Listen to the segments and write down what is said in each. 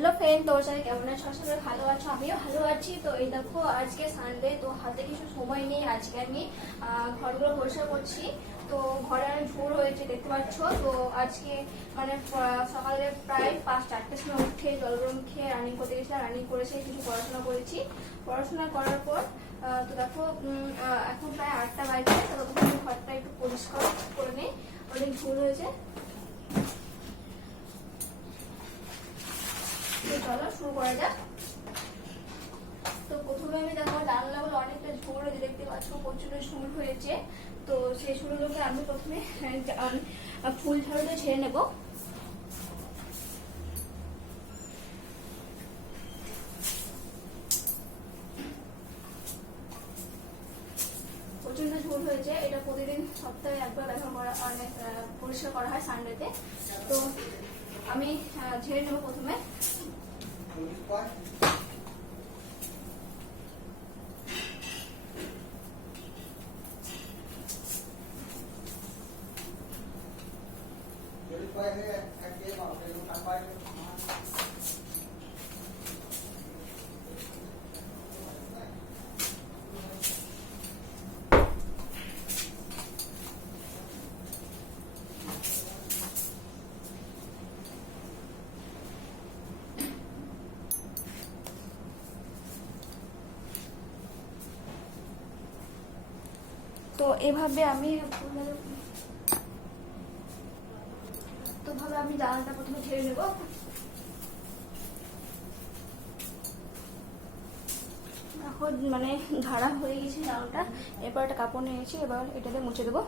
Hello friend, তোর সাথে কেমন আছো? আসলে ভালো আছো, আমিও ভালো আছি। তো এই দেখো, আজকে সানডে, তো হাতে কিছু সময় নেই। আজকে আমি ঘরগুলো পরিষ্কার করছি। তো ঘরে অনেক ঝোড় হয়েছে, দেখতে পাচ্ছ। তো আজকে মানে সকালে প্রায় 5-4টের সময় উঠে জল গরম খেয়ে রানিং করতে গেছিলাম। রানিং করেছি, কিছু পড়াশোনা করেছি। পড়াশোনা করার পর তো দেখো এখন প্রায় 8টা বাজে। তো তখন ঘরটা একটু পরিষ্কার করে নিই, অনেক ঝোড় হয়েছে। চলো শুরু করা যাক। তো প্রথমে আমি দেখো জানলাগুলো অনেকটা ঝোড় হয়েছে, দেখতে পাচ্ছ, প্রচুর ঝোড় হয়েছে। তো সেই ঝোড়গুলোকে আমি প্রথমে ফুল ঝাড়ু দিয়ে ছেড়ে নেবো। প্রচন্ড ঝোড় হয়েছে, এটা প্রতিদিন সপ্তাহে একবার ব্যবহার করা, অনেক পরিষ্কার করা হয় সানডেতে। তো আমি ঝেড়ে নেবো প্রথমে। তো এভাবে আমি জানালাটা প্রথমে ঝেড়ে নেবো। এখন মানে ঝাড়া হয়ে গেছে জানালাটা। এরপর একটা কাপড় নিয়েছি, এবার এটাতে মুছে দেবো।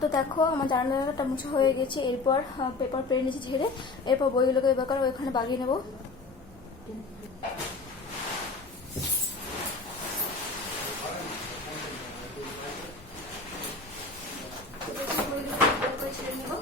তো দেখো আমার জানালাটা মুছে হয়ে গেছে। এরপর পেপার পেরে নিয়েছি ঝেড়ে। এরপর বইগুলোকে এবার ওইখানে বাগিয়ে নেবো। ছেড়ে নেবো।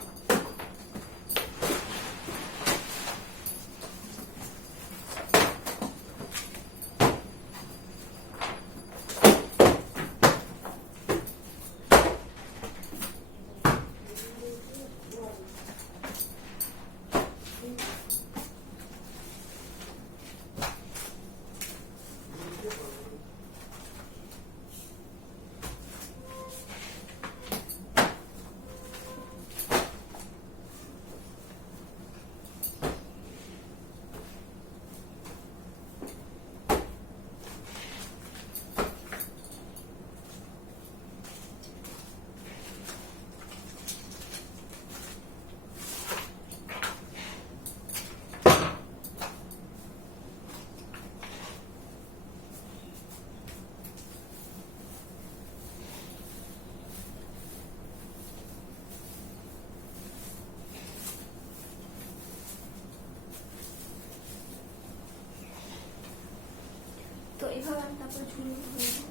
ঝুল হয়ে যায়।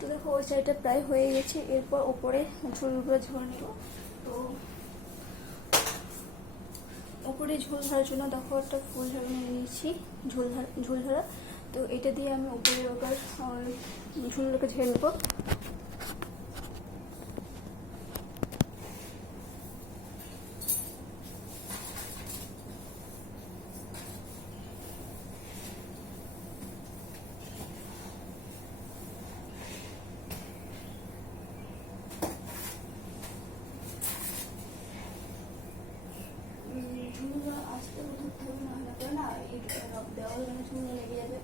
তো দেখো ওই সাইডটা প্রায় হয়ে গেছে, এরপর ওপরে ঝুলগুলো ঝরে নেব। তো ওপরে ঝোল ধরার জন্য দেখো একটা ফুল ধরে নিয়েছি, ঝোল ধরা। তো এটা দিয়ে আমি ওপরে ওপর ঝুলগুলোকে ঝেড়ে নেবো। ঝুলগুলো আসতে ধরতে হবে, না হলে তো না এই দেওয়াল ঝুলগুলো লেগে যাবে।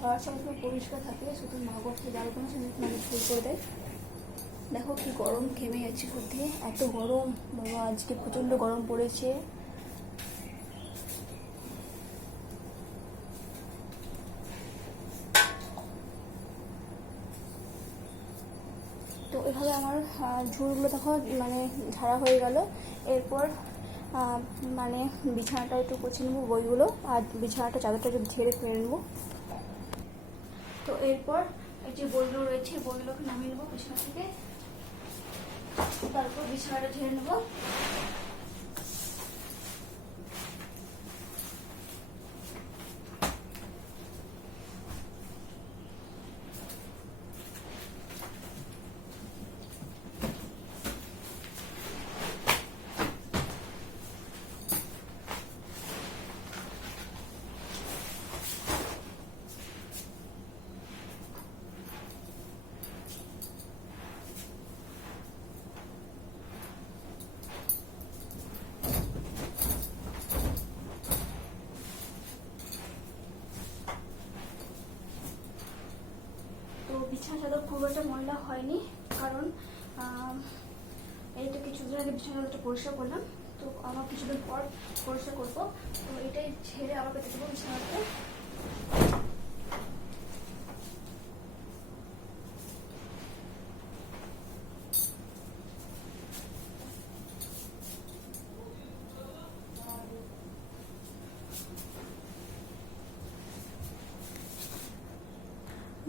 ধোয়ার সময় পরিষ্কার থাকে, শুধু মা করতে যাবে কোনো সময় মানে ঝুল করে দেয়। দেখো কি গরম, ঘেমে যাচ্ছে উপর দিয়ে, এত গরম বাবা, আজকে প্রচণ্ড গরম পড়েছে। তো এভাবে আমার ঝুলগুলো তখন মানে ঝাড়া হয়ে গেল। এরপর মানে বিছানাটা একটু গুছিয়ে নেবো, বইগুলো আর বিছানাটা চাদরটা একটু ঝেড়ে ফেলে নেবো। তো এরপর এই যে বইগুলো রয়েছে, বইগুলোকে নামিয়ে নেবো বিছানা থেকে, তারপর বিছানাটা ঝেড়ে নেবো। বিছানা চাদর খুব একটা ময়লা হয়নি, কারণ এই তো কিছুদিন আগে বিছানা চাদরটা পরিষ্কার করলাম। তো আবার কিছুদিন পর পরিষ্কার করবো। তো এটাই ঝেড়ে আবার পেতে দেবো বিছানাতে।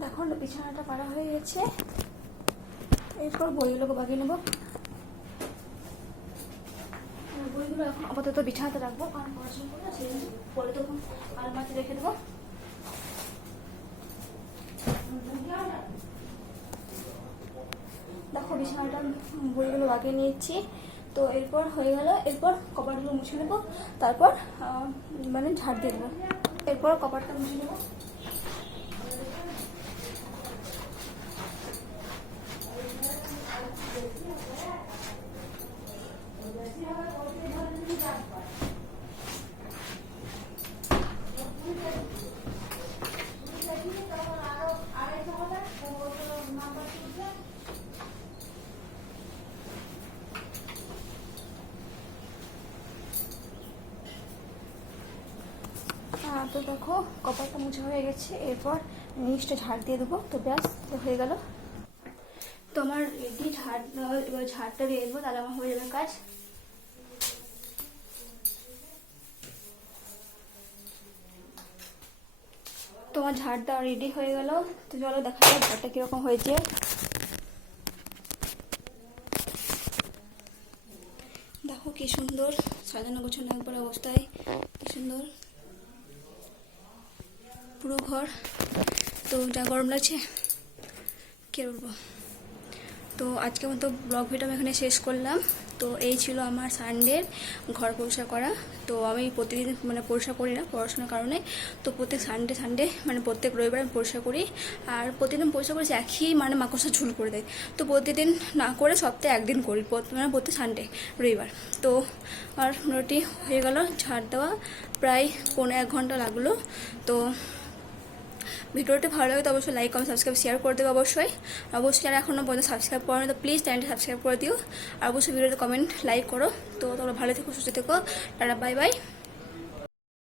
দেখো বিছানাটা পাড়া হয়ে গেছে, এরপর বইগুলোকে বাগিয়ে নেবো। বইগুলো এখন আপাতত বিছানাতে রাখবো, কারণ পড়াশোনা করে সেই পরে তখন আলমারিতে রেখে দেবো। দেখো বিছানাটা বইগুলো বাগিয়ে নিয়েছি। তো এরপর হয়ে গেল, এরপর কপাটগুলো মুছে নেবো, তারপর মানে ঝাড় দিয়ে দেবো। এরপর কপাটটা মুছে নেবো। তো দেখো কপালটা মুছে হয়ে গেছে, এরপর নিচটা ঝাড় দিয়ে দেবো। তো ব্যাস হয়ে গেল। তো আমার রেডি ঝাড়, এবার ঝাড়টা দিয়ে দেবো, তাহলে আমার হয়ে যাবে কাজ। তোমার ঝাড় দেওয়া রেডি হয়ে গেল। তো চলো দেখা যাক ঝাড়টা কিরকম হয়েছে। দেখো কি সুন্দর সাজানো গোছানো একবার অবস্থায়, কি সুন্দর পুরো ঘর। তো যা গরম লাগছে কি বলবো। তো আজকের মতো ব্লগ ভিডিও আমি এখানে শেষ করলাম। তো এই ছিল আমার সানডের ঘর পরিষ্কার করা। তো আমি প্রতিদিন মানে পরিষ্কার করি না পড়াশোনার কারণে। তো প্রত্যেক সানডে মানে প্রত্যেক রবিবার আমি পরিষ্কার করি। আর প্রতিদিন পরিষ্কার করেছি একই মানে মাকড়সা ঝুল করে দেয়। তো প্রতিদিন না করে সপ্তাহে একদিন করি, মানে প্রত্যেক সানডে রবিবার। তো আর মোটামুটি হয়ে গেল ঝাড় দেওয়া, প্রায় 1.5 ঘন্টা লাগলো। তো ভিডিওটি ভালো লাগে তো অবশ্যই লাইক কমেন্ট সাবস্ক্রাইব শেয়ার করে দেবে অবশ্যই। অবশ্যই যারা এখনও পর্যন্ত সাবস্ক্রাইব করো তো প্লিজ চ্যানেলটি সাবস্ক্রাইব করে দিও। আর অবশ্যই ভিডিওতে কমেন্ট লাইক করো। তো তোমরা ভালো থেকো, সুস্থ থেকো, টাটা, বাই বাই।